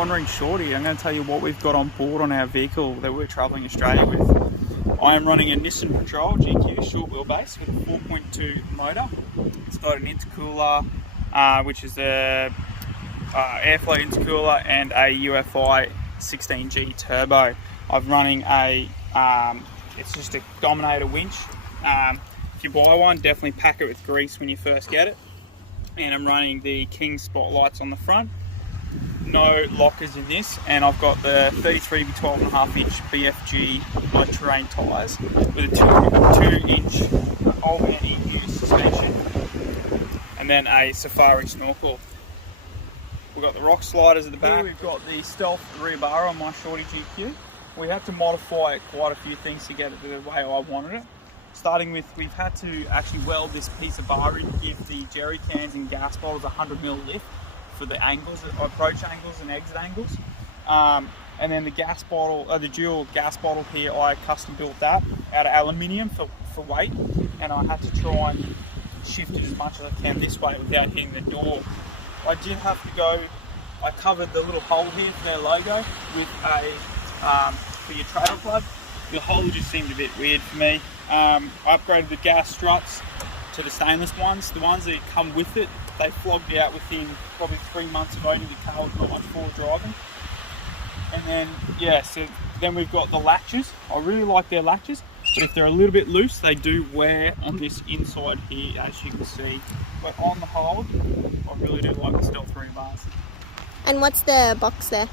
Wandering Shorty. I'm going to tell you what we've got on board on our vehicle that we're travelling Australia with. I am running a Nissan Patrol GQ short wheelbase with a 4.2 motor. It's got an intercooler, which is the airflow intercooler, and a UFI 16G turbo. I'm running a, it's just a Dominator winch. If you buy one, definitely pack it with grease when you first get it. And I'm running the King spotlights on the front. No lockers in this, and I've got the 33 by 12.5 inch BFG all-terrain tyres with a 2-inch old man EU suspension, and then a safari snorkel. We've got the rock sliders at the back. Here we've got the stealth rear bar on my Shorty GQ. We had to modify quite a few things to get it the way I wanted it. Starting with, we've had to actually weld this piece of bar in to give the jerry cans and gas bottles 100mm lift for the angles, approach angles and exit angles. And then the gas bottle, the dual gas bottle here, I custom built that out of aluminium for weight, and I had to try and shift it as much as I can this way without hitting the door. I did have to go, I covered the little hole here for their logo with a, for your trailer plug. The hole just seemed a bit weird for me. I upgraded the gas struts to the stainless ones. The ones that come with it, they flogged out within probably 3 months of owning the car with not much forward driving. And then, yeah, so then we've got the latches. I really like their latches, but if they're a little bit loose, they do wear on this inside here, as you can see. But on the whole, I really do like the stealth rear bars. And what's the box there?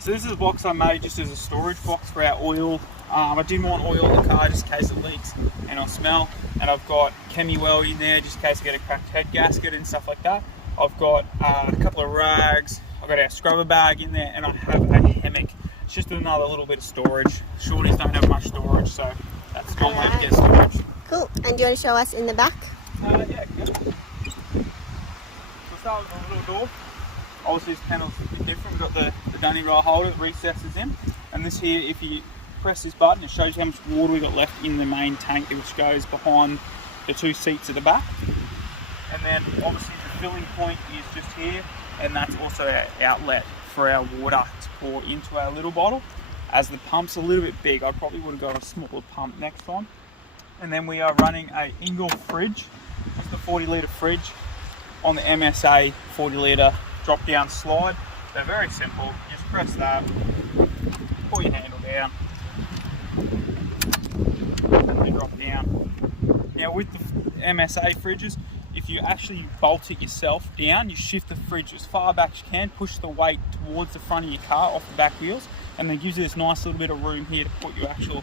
So this is a box I made just as a storage box for our oil. I didn't want oil in the car just in case it leaks and I smell. And I've got Chemi-Well in there just in case I get a cracked head gasket and stuff like that. I've got a couple of rags. I've got our scrubber bag in there, and I have a hammock. It's just another little bit of storage. Shorties don't have much storage, so that's one way to get storage. Cool. And do you want to show us in the back? Yeah, good. We'll start with the little door. Obviously this panel's a bit different. We've got the dunny rail holder that recesses in. And this here, if you press this button, it shows you how much water we got left in the main tank, which goes behind the 2 seats at the back. And then obviously the filling point is just here, and that's also our outlet for our water to pour into our little bottle. As the pump's a little bit big, I probably would have got a smaller pump next time. And then we are running a Ingle fridge, just a 40 litre fridge on the MSA 40 litre drop down slide. They're very simple. You just press that, pull your handle down, and they drop down. Now with the MSA fridges, if you actually bolt it yourself down, you shift the fridge as far back as you can, push the weight towards the front of your car off the back wheels, and then gives you this nice little bit of room here to put your actual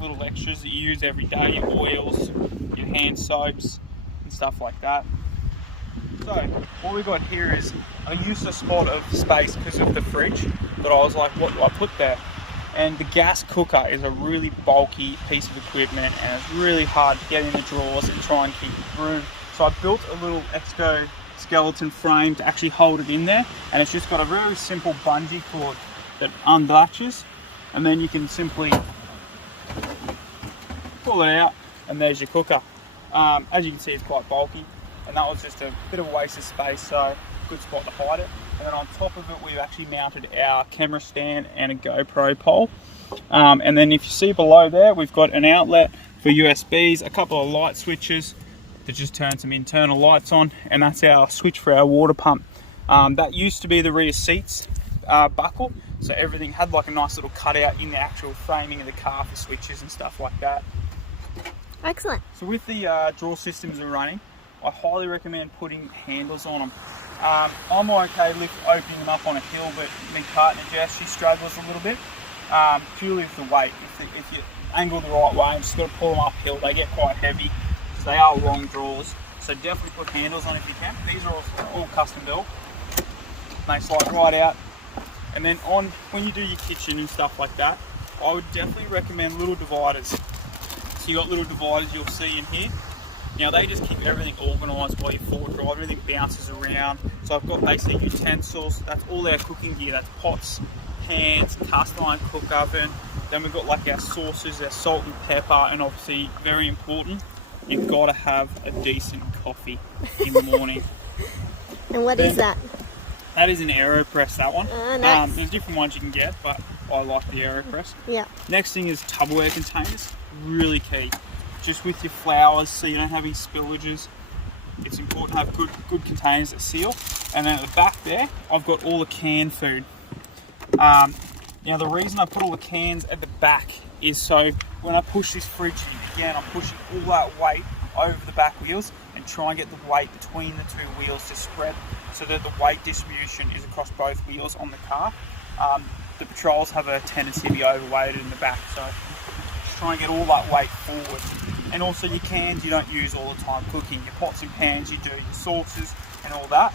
little extras that you use every day, your oils, your hand soaps and stuff like that. So what we got here is a useless spot of space because of the fridge, but I was like, what do I put there? And the gas cooker is a really bulky piece of equipment, and it's really hard to get in the drawers and try and keep room. So I built a little exoskeleton frame to actually hold it in there, and it's just got a very simple bungee cord that unlatches, and then you can simply pull it out, and there's your cooker. As you can see, it's quite bulky, and that was just a bit of a waste of space, so good spot to hide it. And then on top of it, we've actually mounted our camera stand and a GoPro pole. And then if you see below there, we've got an outlet for USBs, a couple of light switches to just turn some internal lights on, and that's our switch for our water pump. That used to be the rear seats buckle, so everything had like a nice little cutout in the actual framing of the car for switches and stuff like that. Excellent. So with the drawer systems we're running, I highly recommend putting handles on them. I'm okay opening them up on a hill, but my partner Jess, she struggles a little bit, purely with the weight. If you angle the right way and just got to pull them uphill, they get quite heavy because they are long drawers. So definitely put handles on if you can. These are all custom built. They slide right out. And then when you do your kitchen and stuff like that, I would definitely recommend little dividers. So you got little dividers you'll see in here. Now they just keep everything organised while you forward drive, everything bounces around. So I've got basically utensils, that's all our cooking gear, that's pots, pans, cast iron cook oven. Then we've got like our sauces, our salt and pepper, and obviously very important, you've got to have a decent coffee in the morning. And what is that? That is an AeroPress, that one. Nice. There's different ones you can get, but I like the AeroPress. Yeah. Next thing is Tupperware containers. Really key. Just with your flowers, so you don't have any spillages. It's important to have good containers that seal. And then at the back there, I've got all the canned food. Now the reason I put all the cans at the back is so when I push this fridge in, again, I'm pushing all that weight over the back wheels and try and get the weight between the two wheels to spread so that the weight distribution is across both wheels on the car. The patrols have a tendency to be overweighted in the back, so just try and get all that weight forward. And also your cans you don't use all the time cooking. Your pots and pans you do, your sauces and all that,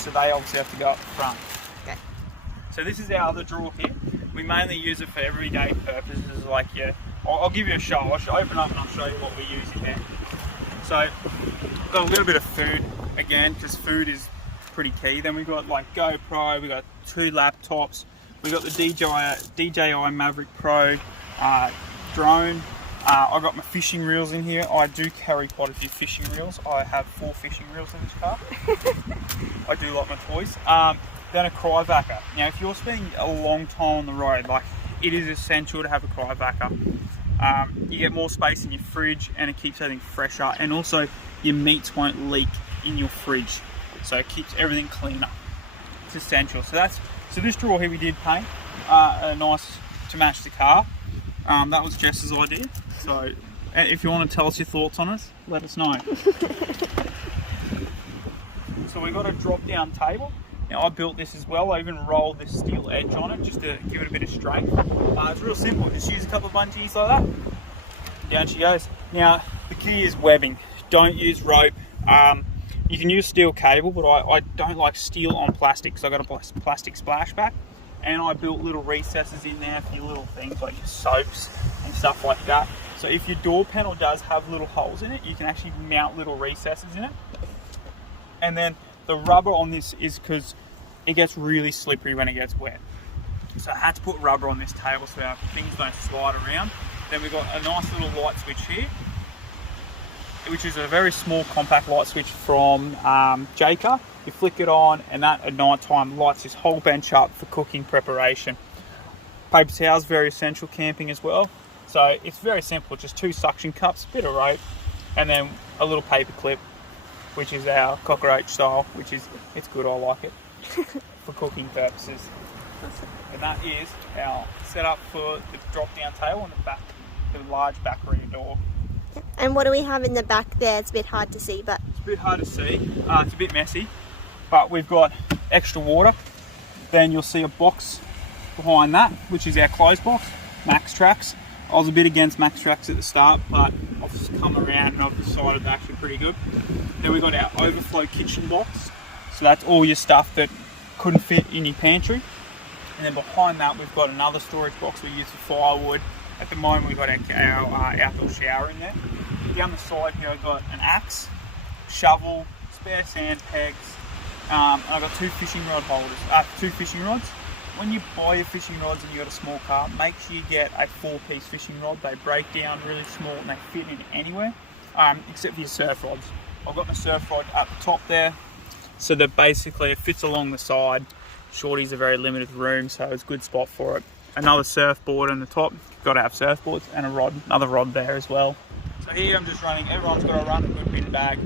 so they obviously have to go up the front. Okay. So this is our other drawer here. We mainly use it for everyday purposes, like I'll give you a show. I'll open up and I'll show you what we use in there. So we've got a little bit of food, again, because food is pretty key. Then we've got like GoPro, we've got 2 laptops, we've got the DJI Maverick Pro drone. I've got my fishing reels in here. I do carry quite a few fishing reels. I have 4 fishing reels in this car. I do like my toys. Then a cryovac. Now if you're spending a long time on the road, like it is essential to have a cryovac. You get more space in your fridge and it keeps everything fresher, and also your meats won't leak in your fridge, so it keeps everything cleaner. It's essential. So this drawer here we did paint nice to match the car. That was Jess's idea, so if you want to tell us your thoughts on us, let us know. So we got a drop down table. Now I built this as well. I even rolled this steel edge on it just to give it a bit of strength. It's real simple, just use a couple of bungees like that. Down she goes. Now the key is webbing. Don't use rope. You can use steel cable, but I don't like steel on plastic because I've got a plastic splashback. And I built little recesses in there for your little things like your soaps and stuff like that. So if your door panel does have little holes in it, you can actually mount little recesses in it. And then the rubber on this is because it gets really slippery when it gets wet. So I had to put rubber on this table so our things don't slide around. Then we've got a nice little light switch here, which is a very small compact light switch from Jaycar. You flick it on and that at night time lights this whole bench up for cooking preparation. Paper towels, very essential camping as well. So it's very simple, just 2 suction cups, a bit of rope, and then a little paper clip, which is our cockroach style, it's good, I like it, for cooking purposes. And that is our setup for the drop down table and the large back rear door. And what do we have in the back there? It's a bit hard to see, but... It's a bit hard to see, it's a bit messy, but we've got extra water. Then you'll see a box behind that, which is our clothes box, Max Tracks. I was a bit against Max Tracks at the start, but I've just come around and I've decided they're actually pretty good. Then we've got our overflow kitchen box. So that's all your stuff that couldn't fit in your pantry. And then behind that, we've got another storage box we use for firewood. At the moment, we've got our outdoor shower in there. Down the side here, I've got an axe, shovel, spare sand pegs, and I've got 2 fishing rod holders, 2 fishing rods. When you buy your fishing rods and you've got a small car, make sure you get a 4-piece fishing rod. They break down really small and they fit in anywhere, except for your surf rods. I've got my surf rod at the top there, so that basically it fits along the side. Shorty's a very limited room, so it's a good spot for it. Another surfboard on the top, you've got to have surfboards, and a rod, another rod there as well. So here I'm just running, everyone's got to run a good bin bag.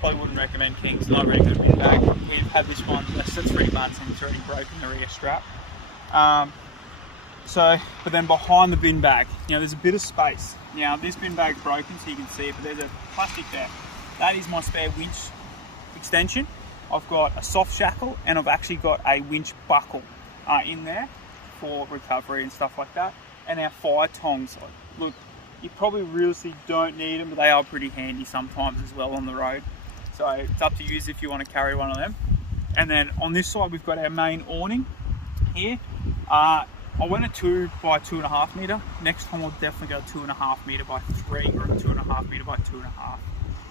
Probably wouldn't recommend King's, not a very good bin bag. We've had this one less than 3 months and it's already broken the rear strap. But then behind the bin bag, there's a bit of space. Now this bin bag's broken so you can see it, but there's a plastic there. That is my spare winch extension. I've got a soft shackle and I've actually got a winch buckle in there for recovery and stuff like that. And our fire tongs, look, you probably really don't need them, but they are pretty handy sometimes as well on the road. So it's up to you if you want to carry one of them. And then on this side, we've got our main awning here. I went a 2 by 2.5 meter. Next time I'll definitely go 2.5 meter by 3 or 2.5 meter by 2.5.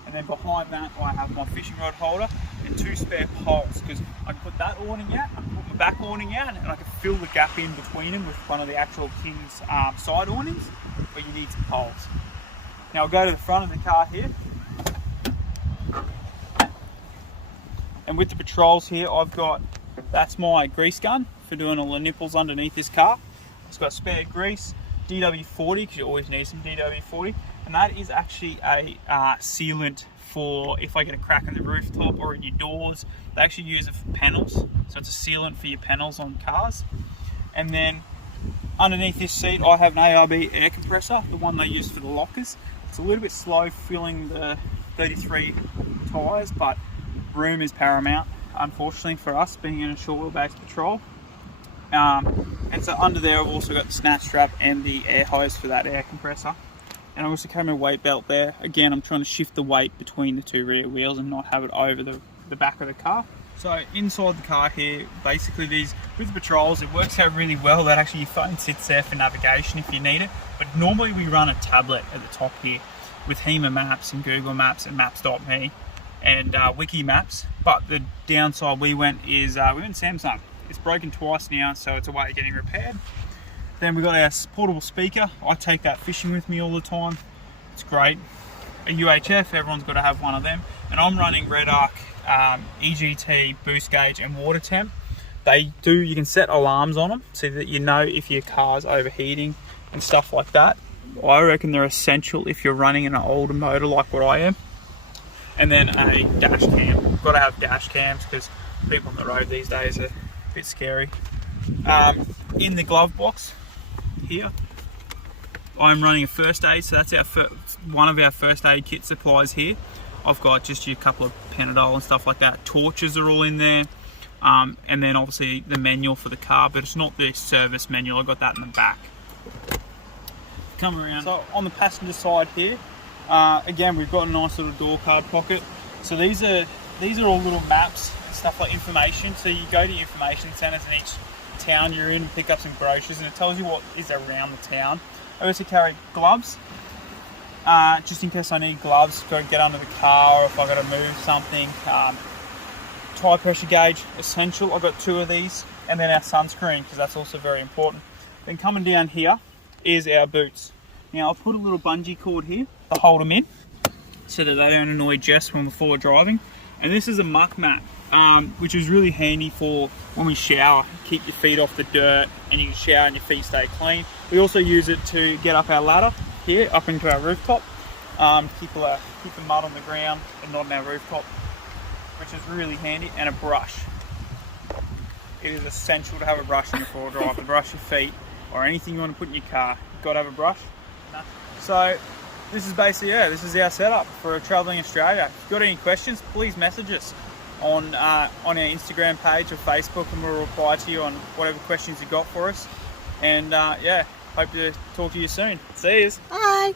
And then behind that, I have my fishing rod holder and 2 spare poles, because I can put that awning out, I can put my back awning out, and I can fill the gap in between them with one of the actual King's side awnings, but you need some poles. Now I'll go to the front of the car here. And with the patrols here, I've got that's my grease gun for doing all the nipples underneath this car. It's got spare grease, DW40, because you always need some DW40, and that is actually a sealant for if I get a crack in the rooftop or in your doors. They actually use it for panels, so it's a sealant for your panels on cars. And then underneath this seat I have an ARB air compressor, the one they use for the lockers. It's a little bit slow filling the 33 tyres, but room is paramount, unfortunately for us being in a short wheelbase patrol. And so under there I've also got the snatch strap and the air hose for that air compressor. And I also carry my weight belt there. Again, I'm trying to shift the weight between the two rear wheels and not have it over the back of the car. So inside the car here, basically with the patrols, it works out really well that actually your phone sits there for navigation if you need it. But normally we run a tablet at the top here with HEMA Maps and Google Maps and Maps.me and Wiki Maps. But the downside we went Samsung. It's broken twice now, so it's a way of getting repaired. Then we got our portable speaker. I take that fishing with me all the time. It's great. A UHF, everyone's got to have one of them. And I'm running Red Arc EGT boost gauge and water temp. You can set alarms on them so that you know if your car's overheating and stuff like that. I reckon they're essential if you're running an older motor like what I am. And then a dash cam. Got to have dash cams because people on the road these days are a bit scary. In the glove box here, I'm running a first aid, so that's one of our first aid kit supplies here. I've got just a couple of Panadol and stuff like that. Torches are all in there, and then obviously the manual for the car, but it's not the service manual. I've got that in the back. Come around. So on the passenger side here, again we've got a nice little door card pocket. So these are all little maps, stuff like information. So you go to information centres in each town you're in and pick up some groceries, and it tells you what is around the town. I also carry gloves, just in case I need gloves to get under the car or if I've got to move something. Tyre pressure gauge, essential. I've got 2 of these, and then our sunscreen, because that's also very important. Then coming down here is our boots. Now I've put a little bungee cord here to hold them in so that they don't annoy Jess when we're forward driving. And this is a muck mat, which is really handy for when we shower. Keep your feet off the dirt and you can shower and your feet stay clean. We also use it to get up our ladder here, up into our rooftop, keep the mud on the ground and not on our rooftop, which is really handy. And a brush. It is essential to have a brush in the four-wheel drive to brush your feet or anything you want to put in your car. You've got to have a brush. So this is basically, this is our setup for travelling Australia. If you've got any questions, please message us on our Instagram page or Facebook, and we'll reply to you on whatever questions you got for us. And hope to talk to you soon. See yous. Bye.